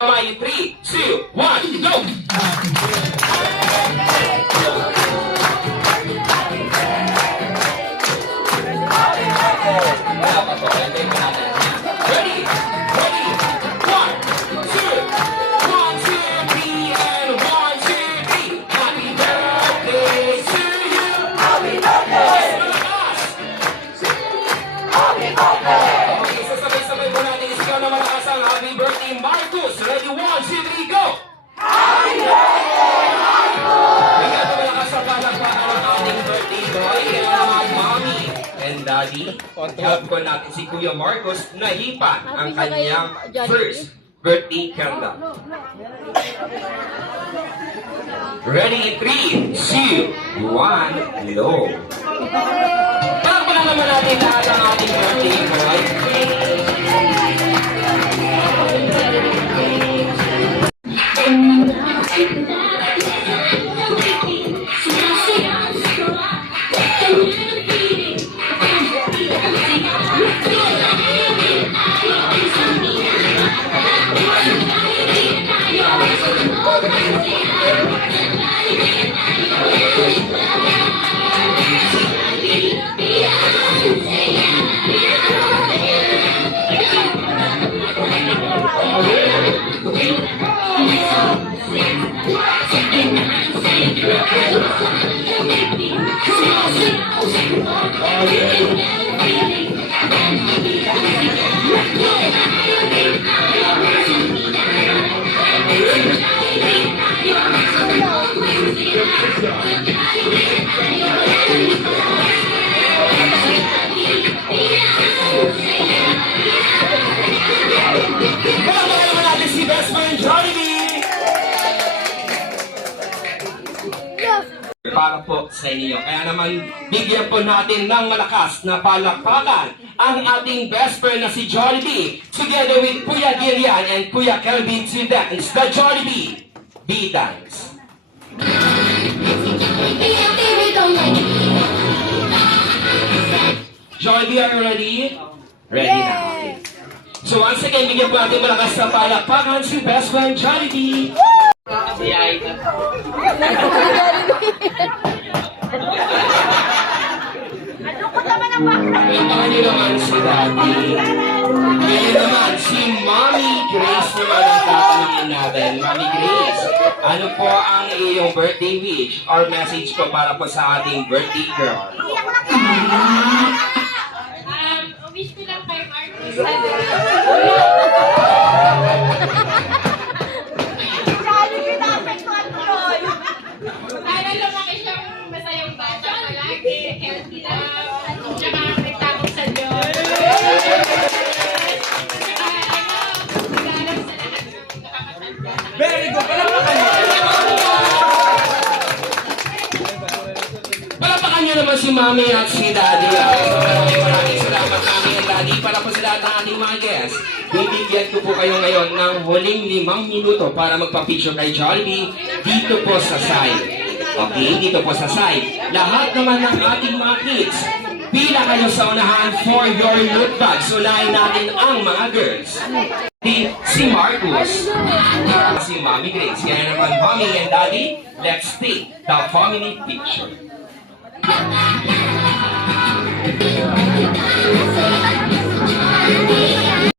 My 3, 2, 1, go! Ready? Ready? 1, 2, 1, 2, 3, and 1, 2, 3. Happy birthday to you! Happy birthday! Happy birthday! Okay, so sabay-sabay po natin isigaw na malakas ang happy birthday, Marcus! Ready? 1, 2, 3, go! Happy birthday, Marcus! Kaya ito malakas sa palakpakan ng ating birthday boy, kaya naman mommy and daddy, help ko natin si Kuya Marcos na hipan ang kanyang first birthday candle. Ready? 3, 2, 1, low. Palakpakan naman natin lahat ang ating birthday boy. Para po sa inyo. Kaya naman, bigyan po natin ng malakas na palakpakan ang ating best friend na si Jollibee, together with Kuya Gillian and Kuya Kelvin to dance the Jollibee B-Dance. Jollibee, are you ready? Ready na. So once again, bigyan po natin malakas na palakpakan si best friend Jollibee. Si Aida. Palakpakan niyo naman si Daddy. Ngayon naman, si Mommy Grace naman ang tatanungin natin. Mommy Grace, ano po ang iyong birthday wish or message po para po sa ating birthday girl? Wish ko lang kay Marcus. Sana lumaki siyang masayang bata palagi, healthy lang, tsaka may takot sa Diyos. Magalang sa lahat ng nakakatanda. Very good! Palakpakan niyo! Palakpakan niyo naman si Mommy at si Daddy. Maraming salamat, Mommy and Daddy. Para po sa lahat ng ating mga guests, bibigyan ko po kayo ngayon ng huling 5 minuto para magpa-picture kay Jollibee dito po sa side. Okay, dito po sa side. Lahat naman ng ating mga kids, pila kayo sa unahan for your look bag. So, unahin natin ang mga girls. Si Marcus, si Mommy Grace. Kaya naman, Mommy and Daddy, let's take the family picture.